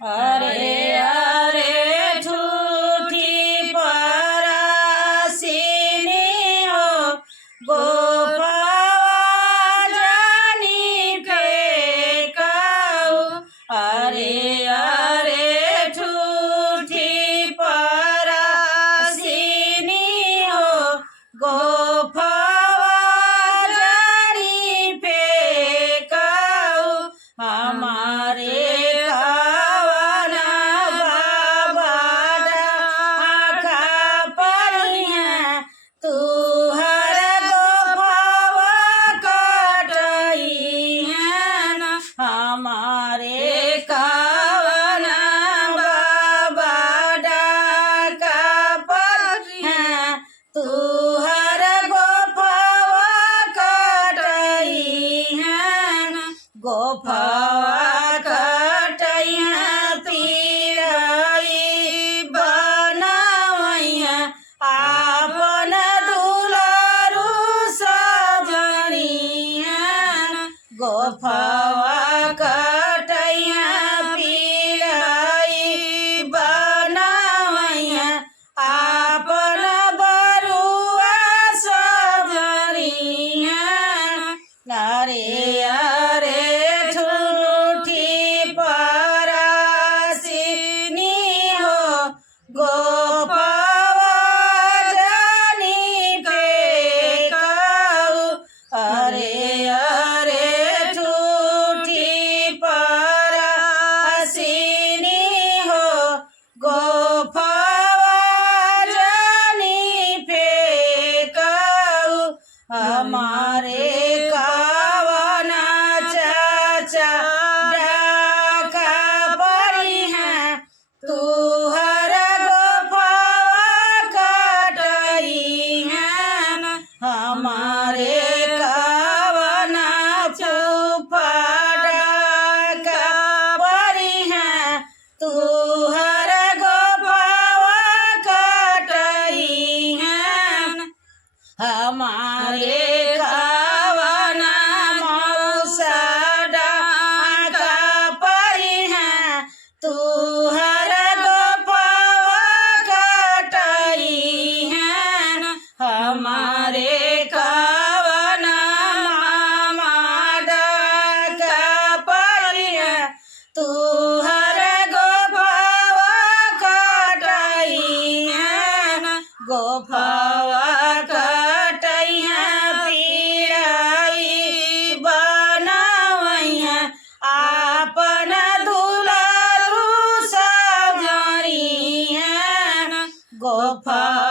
अरे अरे झूठी परासिनी हो गोपवा जानी फेंकाऊ। अरे अरे झूठी परासिनी हो गोपवा जानी फेंकाऊ। हमारे हमारे कावना बाबा डाका पर हैं तू हर गोफवा कटई हैं। गोफवा कटई हैं तिरई बनवैया आपन दुलारू सजनी हैं। गोफवा कटैया पिरई बनवैया आपन बरुआ सजरिया। अरे अरे झूठी परासिनी हो गोपवा जानी फेंकाऊ। अरे अरे झूठी परासिनी हो गोपवा जानी फेंकाऊ। हमारे कावना चाचा डाका परी हैं तू हर गोपवा कटई हैं। हमारे कावना चुपा डाका परी हैं तू हर गोपवा कटई हैं। हमारे कावना मौसा डाका परी हैं तू हर गोपवा कटई हैं। हमारे कावना मामा डाका परी हैं तू हर गोपवा कटई हैं। गोपवा कटई हैं पिरई बनवैया आपन दुलारू सजरी हैं। गोपवा